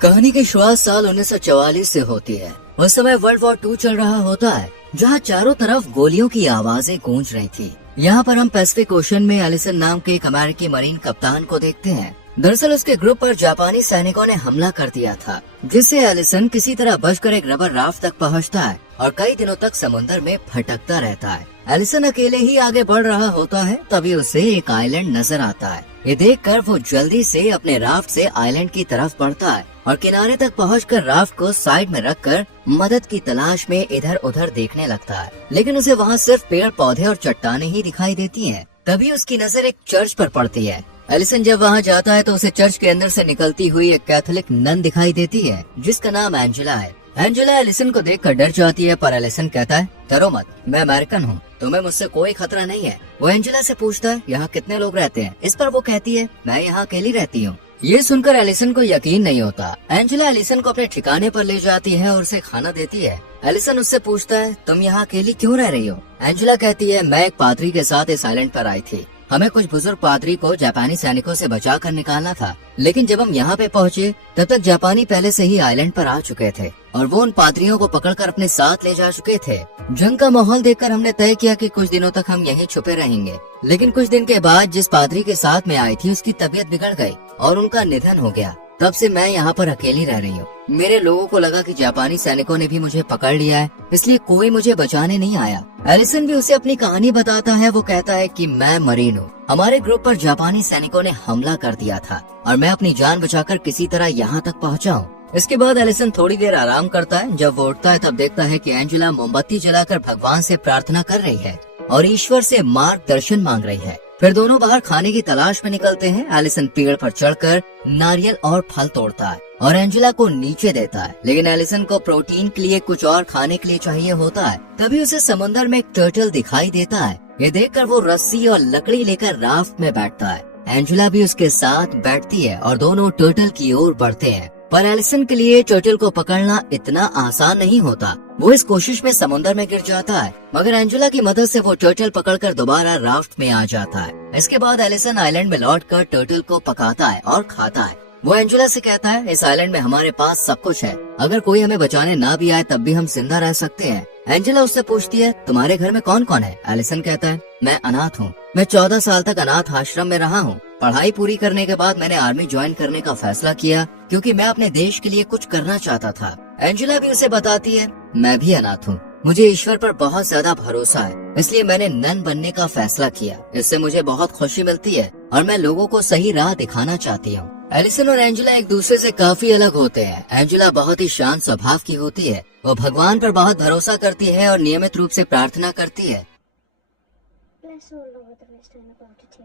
कहानी की शुरुआत साल 1944 से होती है। उस समय वर्ल्ड वॉर 2 चल रहा होता है, जहाँ चारों तरफ गोलियों की आवाजें गूंज रही थी। यहाँ पर हम पैसिफिक ओशन में एलिसन नाम के एक अमेरिकी मरीन कप्तान को देखते हैं। दरअसल उसके ग्रुप पर जापानी सैनिकों ने हमला कर दिया था, जिससे एलिसन किसी तरह बचकर एक रबर राफ्ट तक पहुँचता है और कई दिनों तक समुद्र में भटकता रहता है। एलिसन अकेले ही आगे बढ़ रहा होता है, तभी उसे एक आइलैंड नजर आता है। ये देखकर वो जल्दी से अपने राफ्ट से आइलैंड की तरफ बढ़ता है और किनारे तक पहुंचकर राफ्ट को साइड में रखकर मदद की तलाश में इधर उधर देखने लगता है। लेकिन उसे वहाँ सिर्फ पेड़ पौधे और चट्टानें ही दिखाई देती हैं। तभी उसकी नजर एक चर्च पर पड़ती है। एलिसन जब वहाँ जाता है तो उसे चर्च के अंदर से निकलती हुई एक कैथोलिक नन दिखाई देती है, जिसका नाम एंजेला है। एंजेला एलिसन को देखकर डर जाती है, पर एलिसन कहता है, डरो मत, मैं अमेरिकन हूँ, तुम्हें मुझसे कोई खतरा नहीं है। वो एंजेला से पूछता है, यहाँ कितने लोग रहते हैं? इस पर वो कहती है, मैं यहाँ अकेली रहती हूँ। ये सुनकर एलिसन को यकीन नहीं होता। एंजेला एलिसन को अपने ठिकाने पर ले जाती है और उसे खाना देती है। एलिसन उससे पूछता है, तुम यहाँ अकेली क्यों रह रही हो? एंजेला कहती है, मैं एक पादरी के साथ इस आइलैंड पर आई थी। हमें कुछ बुजुर्ग पादरी को जापानी सैनिकों से बचा कर निकालना था, लेकिन जब हम यहाँ पे पहुँचे तब तक जापानी पहले से ही आइलैंड पर आ चुके थे और वो उन पादरियों को पकड़कर अपने साथ ले जा चुके थे। जंग का माहौल देखकर हमने तय किया कि कुछ दिनों तक हम यहीं छुपे रहेंगे। लेकिन कुछ दिन के बाद जिस पादरी के साथ में आई थी उसकी तबीयत बिगड़ गई और उनका निधन हो गया। तब से मैं यहाँ पर अकेली रह रही हूँ। मेरे लोगों को लगा कि जापानी सैनिकों ने भी मुझे पकड़ लिया है, इसलिए कोई मुझे बचाने नहीं आया। एलिसन भी उसे अपनी कहानी बताता है। वो कहता है कि मैं मरीन हूँ, हमारे ग्रुप पर जापानी सैनिकों ने हमला कर दिया था और मैं अपनी जान बचाकर किसी तरह यहाँ तक पहुँचा हूँ। इसके बाद एलिसन थोड़ी देर आराम करता है। जब वो उठता है तब देखता है कि एंजेला मोमबत्ती जलाकर भगवान से प्रार्थना कर रही है और ईश्वर से मार्गदर्शन मांग रही है। फिर दोनों बाहर खाने की तलाश में निकलते हैं। एलिसन पेड़ पर चढ़कर नारियल और फल तोड़ता है और एंजेला को नीचे देता है, लेकिन एलिसन को प्रोटीन के लिए कुछ और खाने के लिए चाहिए होता है। तभी उसे समुद्र में एक टर्टल दिखाई देता है। ये देखकर वो रस्सी और लकड़ी लेकर राफ्ट में बैठता है। एंजेला भी उसके साथ बैठती है और दोनों टर्टल की ओर बढ़ते हैं। पर एलिसन के लिए टर्टल को पकड़ना इतना आसान नहीं होता। वो इस कोशिश में समुद्र में गिर जाता है, मगर एंजेला की मदद से वो टर्टल पकड़कर दोबारा राफ्ट में आ जाता है। इसके बाद एलिसन आइलैंड में लौटकर टर्टल को पकाता है और खाता है। वो एंजेला से कहता है, इस आइलैंड में हमारे पास सब कुछ है, अगर कोई हमें बचाने ना भी आए तब भी हम जिंदा रह सकते हैं। एंजेला उससे पूछती है, तुम्हारे घर में कौन कौन है? एलिसन कहता है, मैं अनाथ हूँ, मैं 14 साल तक अनाथ आश्रम में रहा हूँ। पढ़ाई पूरी करने के बाद मैंने आर्मी ज्वाइन करने का फैसला किया, क्योंकि मैं अपने देश के लिए कुछ करना चाहता था। एंजेला भी उसे बताती है, मैं भी अनाथ हूँ, मुझे ईश्वर पर बहुत ज्यादा भरोसा है, इसलिए मैंने नन बनने का फैसला किया। इससे मुझे बहुत खुशी मिलती है और मैं लोगों को सही राह दिखाना चाहती हूँ। एलिसन और एंजेला एक दूसरे से काफी अलग होते हैं। एंजेला बहुत ही शांत स्वभाव की होती है। वो भगवान पर बहुत भरोसा करती है और नियमित रूप से प्रार्थना करती है,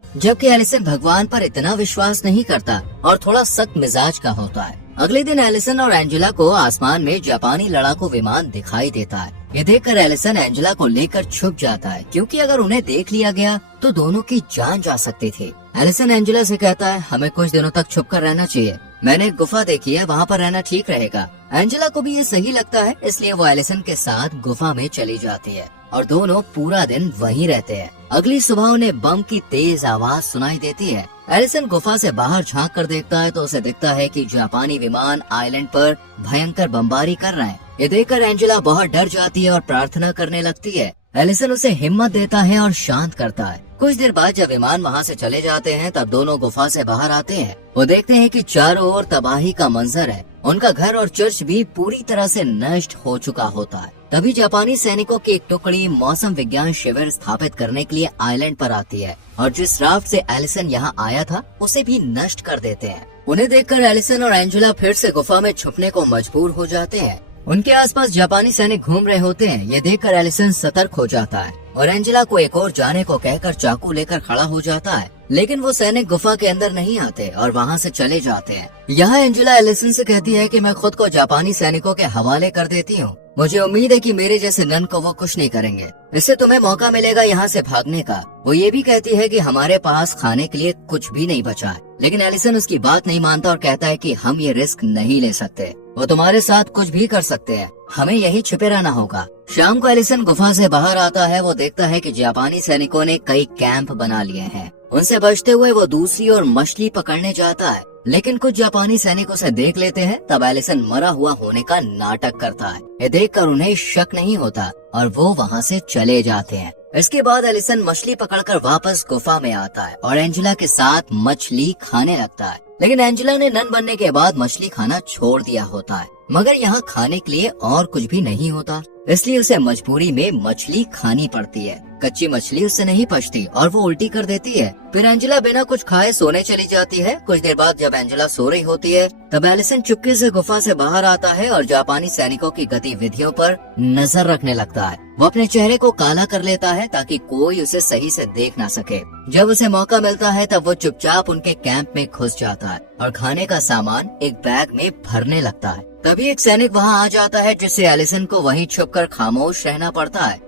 जबकि एलिसन भगवान पर इतना विश्वास नहीं करता और थोड़ा सख्त मिजाज का होता है। अगले दिन एलिसन और एंजेला को आसमान में जापानी लड़ाकू विमान दिखाई देता है। ये देखकर एलिसन एंजेला को लेकर छुप जाता है, क्योंकि अगर उन्हें देख लिया गया तो दोनों की जान जा सकती थी। एलिसन एंजेला से कहता है, हमें कुछ दिनों तक छुप कर रहना चाहिए, मैंने एक गुफा देखी है, वहाँ पर रहना ठीक रहेगा। एंजेला को भी ये सही लगता है, इसलिए वो एलिसन के साथ गुफा में चली जाती है और दोनों पूरा दिन वहीं रहते हैं। अगली सुबह उन्हें बम की तेज आवाज सुनाई देती है। एलिसन गुफा से बाहर झांक कर देखता है तो उसे दिखता है कि जापानी विमान आइलैंड पर भयंकर बमबारी कर रहे हैं। ये देखकर एंजेला बहुत डर जाती है और प्रार्थना करने लगती है। एलिसन उसे हिम्मत देता है और शांत करता है। कुछ देर बाद जब विमान वहाँ से चले जाते हैं तब दोनों गुफा से बाहर आते हैं। वो देखते हैं कि चारों ओर तबाही का मंजर है। उनका घर और चर्च भी पूरी तरह से नष्ट हो चुका होता है। तभी जापानी सैनिकों की एक टुकड़ी मौसम विज्ञान शिविर स्थापित करने के लिए आइलैंड पर आती है और जिस राफ्ट से एलिसन यहाँ आया था उसे भी नष्ट कर देते हैं। उन्हें देखकर एलिसन और एंजेला फिर से गुफा में छुपने को मजबूर हो जाते हैं। उनके आसपास जापानी सैनिक घूम रहे होते हैं। ये देखकर एलिसन सतर्क हो जाता है और एंजेला को एक और जाने को कहकर चाकू लेकर खड़ा हो जाता है, लेकिन वो सैनिक गुफा के अंदर नहीं आते और वहाँ से चले जाते हैं। यहाँ एंजेला एलिसन से कहती है कि मैं खुद को जापानी सैनिकों के हवाले कर देती हूँ, मुझे उम्मीद है कि मेरे जैसे नन को वो कुछ नहीं करेंगे, इससे तुम्हें मौका मिलेगा यहाँ से भागने का। वो ये भी कहती है कि हमारे पास खाने के लिए कुछ भी नहीं बचा है, लेकिन एलिसन उसकी बात नहीं मानता और कहता है कि हम ये रिस्क नहीं ले सकते, वो तुम्हारे साथ कुछ भी कर सकते हैं, हमें यहीं छुपे रहना होगा। शाम को एलिसन गुफा से बाहर आता है। वो देखता है कि जापानी सैनिकों ने कई कैंप बना लिए हैं। उनसे बचते हुए वो दूसरी ओर मछली पकड़ने जाता है। लेकिन कुछ जापानी सैनिक उसे देख लेते हैं। तब एलिसन मरा हुआ होने का नाटक करता है। ये देखकर उन्हें शक नहीं होता और वो वहाँ से चले जाते हैं। इसके बाद एलिसन मछली पकड़कर वापस गुफा में आता है और एंजेला के साथ मछली खाने लगता है। लेकिन एंजेला ने नन बनने के बाद मछली खाना छोड़ दिया होता है, मगर यहाँ खाने के लिए और कुछ भी नहीं होता, इसलिए उसे मजबूरी में मछली खानी पड़ती है। कच्ची मछली उससे नहीं पचती और वो उल्टी कर देती है। फिर एंजेला बिना कुछ खाए सोने चली जाती है। कुछ देर बाद जब एंजेला सो रही होती है तब एलिसन चुपके से गुफा से बाहर आता है और जापानी सैनिकों की गतिविधियों पर नजर रखने लगता है। वो अपने चेहरे को काला कर लेता है ताकि कोई उसे सही से देख ना सके। जब उसे मौका मिलता है तब वो चुपचाप उनके कैंप में घुस जाता है और खाने का सामान एक बैग में भरने लगता है। तभी एक सैनिक वहाँ आ जाता है, जिससे एलिसन को वहीं छुपकर खामोश रहना पड़ता है।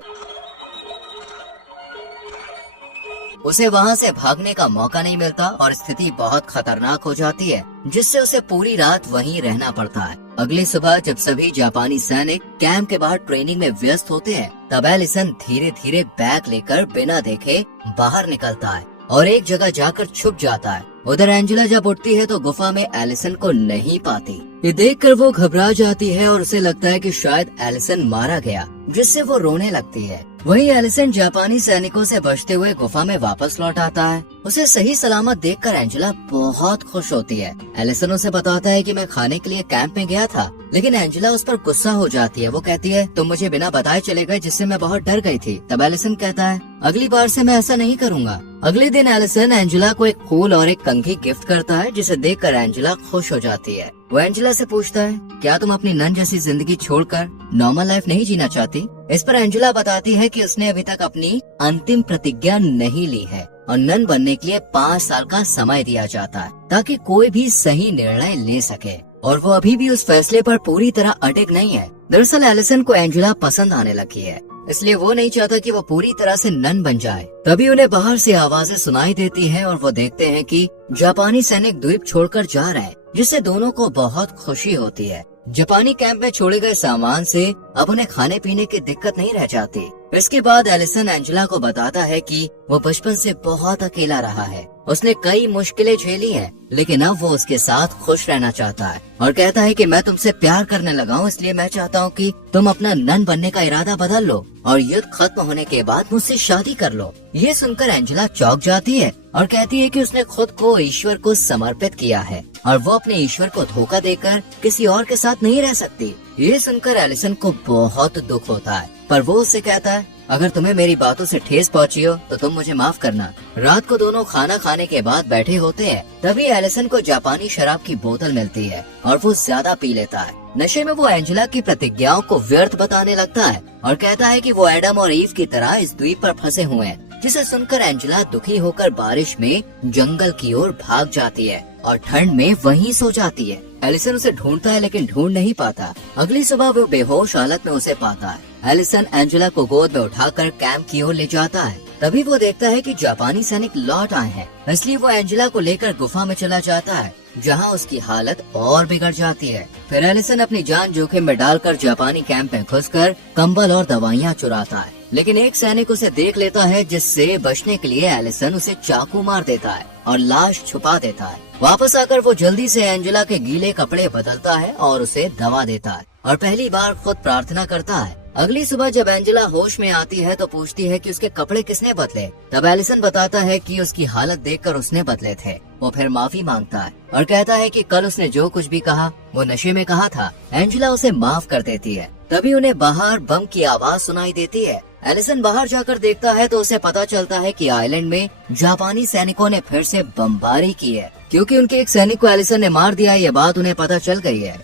उसे वहाँ से भागने का मौका नहीं मिलता और स्थिति बहुत खतरनाक हो जाती है, जिससे उसे पूरी रात वहीं रहना पड़ता है। अगली सुबह जब सभी जापानी सैनिक कैंप के बाहर ट्रेनिंग में व्यस्त होते हैं, तब एलिसन धीरे धीरे बैग लेकर बिना देखे बाहर निकलता है और एक जगह जाकर छुप जाता है। उधर एंजेला जब उठती है तो गुफा में एलिसन को नहीं पाती। ये देखकर वो घबरा जाती है और उसे लगता है कि शायद एलिसन मारा गया, जिससे वो रोने लगती है। वहीं एलिसन जापानी सैनिकों से बचते हुए गुफा में वापस लौट आता है। उसे सही सलामत देखकर एंजेला बहुत खुश होती है। एलिसन उसे बताता है कि मैं खाने के लिए कैंप में गया था, लेकिन एंजेला उस पर गुस्सा हो जाती है। वो कहती है तुम मुझे बिना बताए चले गए, जिससे मैं बहुत डर गई थी। तब एलिसन कहता है अगली बार से मैं ऐसा नहीं करूँगा। अगले दिन एलिसन एंजेला को एक फूल और एक कंघी गिफ्ट करता है, जिसे देखकर एंजेला खुश हो जाती है। वो एंजेला से पूछता है क्या तुम अपनी नन जैसी जिंदगी छोड़कर नॉर्मल लाइफ नहीं जीना चाहती? इस पर एंजेला बताती है कि उसने अभी तक अपनी अंतिम प्रतिज्ञा नहीं ली है और नन बनने के लिए 5 साल का समय दिया जाता है ताकि कोई भी सही निर्णय ले सके, और वो अभी भी उस फैसले पर पूरी तरह अडिग नहीं है। दरअसल एलिसन को एंजेला पसंद आने लगी है, इसलिए वो नहीं चाहता कि वो पूरी तरह से नन बन जाए। तभी उन्हें बाहर से आवाजें सुनाई देती हैं और वो देखते हैं कि जापानी सैनिक द्वीप छोड़कर जा रहे हैं, जिससे दोनों को बहुत खुशी होती है। जापानी कैंप में छोड़े गए सामान से अब उन्हें खाने पीने की दिक्कत नहीं रह जाती। इसके बाद एलिसन एंजेला को बताता है कि वो बचपन से बहुत अकेला रहा है। उसने कई मुश्किलें झेली हैं, लेकिन अब वो उसके साथ खुश रहना चाहता है और कहता है कि मैं तुमसे प्यार करने लगा हूँ, इसलिए मैं चाहता हूँ कि तुम अपना नन बनने का इरादा बदल लो और युद्ध खत्म होने के बाद मुझसे शादी कर लो। ये सुनकर एंजेला चौंक जाती है और कहती है कि उसने खुद को ईश्वर को समर्पित किया है और वो अपने ईश्वर को धोखा देकर किसी और के साथ नहीं रह सकती। ये सुनकर एलिसन को बहुत दुख होता है, पर वो उससे कहता है अगर तुम्हें मेरी बातों से ठेस पहुंची हो तो तुम मुझे माफ करना। रात को दोनों खाना खाने के बाद बैठे होते हैं, तभी एलिसन को जापानी शराब की बोतल मिलती है और वो ज्यादा पी लेता है। नशे में वो एंजेला की प्रतिज्ञाओं को व्यर्थ बताने लगता है और कहता है कि वो एडम और ईव की तरह इस द्वीप पर फंसे हुए हैं, जिसे सुनकर एंजेला दुखी होकर बारिश में जंगल की ओर भाग जाती है और ठंड में वहीं सो जाती है। एलिसन उसे ढूंढता है लेकिन ढूंढ नहीं पाता। अगली सुबह वो बेहोश हालत में उसे पाता है। एलिसन एंजेला को गोद में उठाकर कैंप की ओर ले जाता है। तभी वो देखता है कि जापानी सैनिक लौट आए हैं, इसलिए वो एंजेला को लेकर गुफा में चला जाता है, जहां उसकी हालत और बिगड़ जाती है। फिर एलिसन अपनी जान जोखिम में डालकर जापानी कैंप में घुसकर कंबल और दवाइयाँ चुराता है, लेकिन एक सैनिक उसे देख लेता है, जिससे बचने के लिए एलिसन उसे चाकू मार देता है और लाश छुपा देता है। वापस आकर वो जल्दी से एंजेला के गीले कपड़े बदलता है और उसे दवा देता है और पहली बार खुद प्रार्थना करता है। अगली सुबह जब एंजेला होश में आती है तो पूछती है कि उसके कपड़े किसने बदले। तब एलिसन बताता है कि उसकी हालत देखकर उसने बदले थे। वो फिर माफी मांगता है और कहता है कि कल उसने जो कुछ भी कहा वो नशे में कहा था। एंजेला उसे माफ कर देती है। तभी उन्हें बाहर बम की आवाज सुनाई देती है। एलिसन बाहर जाकर देखता है तो उसे पता चलता है कि आइलैंड में जापानी सैनिकों ने फिर से बमबारी की है, क्योंकि उनके एक सैनिक को एलिसन ने मार दिया। ये बात उन्हें पता चल गई है,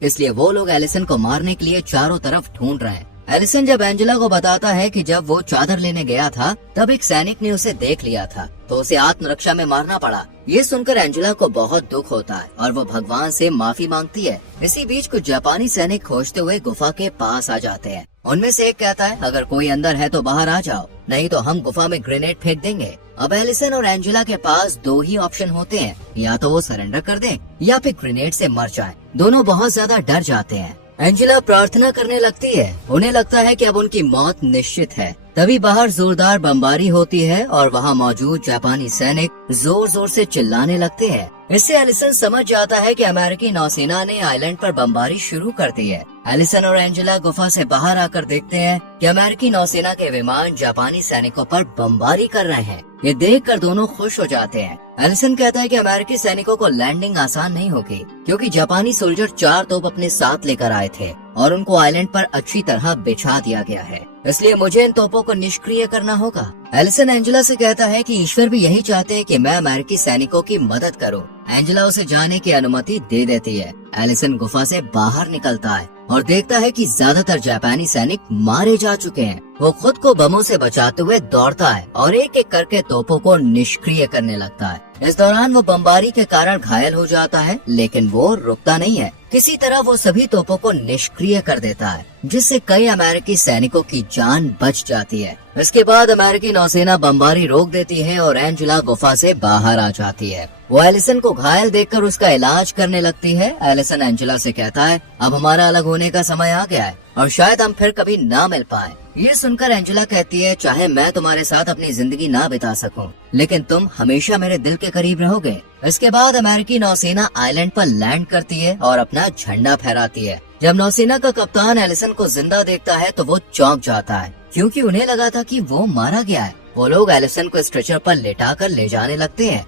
इसलिए वो लोग एलिसन को मारने के लिए चारों तरफ ढूंढ रहे हैं। एलिसन जब एंजेला को बताता है कि जब वो चादर लेने गया था तब एक सैनिक ने उसे देख लिया था, तो उसे आत्मरक्षा में मारना पड़ा। ये सुनकर एंजेला को बहुत दुख होता है और वो भगवान से माफी मांगती है। इसी बीच कुछ जापानी सैनिक खोजते हुए गुफा के पास आ जाते हैं। उनमें से एक कहता है अगर कोई अंदर है तो बाहर आ जाओ, नहीं तो हम गुफा में ग्रेनेड फेंक देंगे। अब एलिसन और एंजेला के पास 2 ही ऑप्शन होते हैं, या तो वो सरेंडर कर दें या फिर ग्रेनेड से मर जाएं। दोनों बहुत ज्यादा डर जाते हैं। एंजेला प्रार्थना करने लगती है। उन्हें लगता है कि अब उनकी मौत निश्चित है। तभी बाहर जोरदार बमबारी होती है और वहाँ मौजूद जापानी सैनिक जोर जोर से चिल्लाने लगते हैं। इससे एलिसन समझ जाता है कि अमेरिकी नौसेना ने आइलैंड पर बमबारी शुरू कर दी है। एलिसन और एंजेला गुफा से बाहर आकर देखते हैं कि अमेरिकी नौसेना के विमान जापानी सैनिकों पर बमबारी कर रहे हैं। ये देखकर दोनों खुश हो जाते हैं। एलिसन कहता है कि अमेरिकी सैनिकों को लैंडिंग आसान नहीं होगी, क्योंकि जापानी सोल्जर 4 तोप अपने साथ लेकर आए थे और उनको आइलैंड पर अच्छी तरह बिछा दिया गया है, इसलिए मुझे इन तोपों को निष्क्रिय करना होगा। एलिसन एंजेला से कहता है कि ईश्वर भी यही चाहते हैं कि मैं अमेरिकी सैनिकों की मदद करूं। एंजेला उसे जाने की अनुमति दे देती है। एलिसन गुफा से बाहर निकलता है और देखता है कि ज्यादातर जापानी सैनिक मारे जा चुके हैं। वो खुद को बमों से बचाते हुए दौड़ता है और एक एक करके तोपों को निष्क्रिय करने लगता है। इस दौरान वो बमबारी के कारण घायल हो जाता है, लेकिन वो रुकता नहीं है। किसी तरह वो सभी तोपों को निष्क्रिय कर देता है, जिससे कई अमेरिकी सैनिकों की जान बच जाती है। इसके बाद अमेरिकी नौसेना बमबारी रोक देती है और एंजेला गुफा से बाहर आ जाती है। वो एलिसन को घायल देखकर उसका इलाज करने लगती है। एलिसन एंजेला से कहता है, अब हमारा अलग होने का समय आ गया है और शायद हम फिर कभी ना मिल पाए। ये सुनकर एंजेला कहती है, चाहे मैं तुम्हारे साथ अपनी जिंदगी ना बिता सकूं, लेकिन तुम हमेशा मेरे दिल के करीब रहोगे। इसके बाद अमेरिकी नौसेना आइलैंड पर लैंड करती है और अपना झंडा फहराती है। जब नौसेना का कप्तान एलिसन को जिंदा देखता है तो वो चौंक जाता है, क्योंकि उन्हें लगा था कि वो मारा गया है। वो लोग एलिसन को स्ट्रेचर पर लेटाकर ले जाने लगते हैं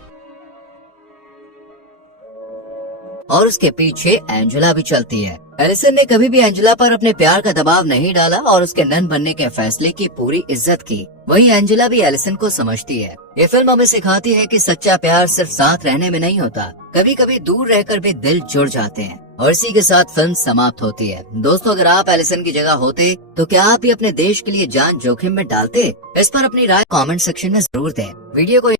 और उसके पीछे एंजेला भी चलती है। एलिसन ने कभी भी एंजेला पर अपने प्यार का दबाव नहीं डाला और उसके नन बनने के फैसले की पूरी इज्जत की। वहीं एंजेला भी एलिसन को समझती है। ये फिल्म हमें सिखाती है कि सच्चा प्यार सिर्फ साथ रहने में नहीं होता, कभी कभी दूर रहकर भी दिल जुड़ जाते हैं। और इसी के साथ फिल्म समाप्त होती है। दोस्तों, अगर आप एलिसन की जगह होते तो क्या आप भी अपने देश के लिए जान जोखिम में डालते? इस पर अपनी राय कमेंट सेक्शन में जरूर दें। वीडियो को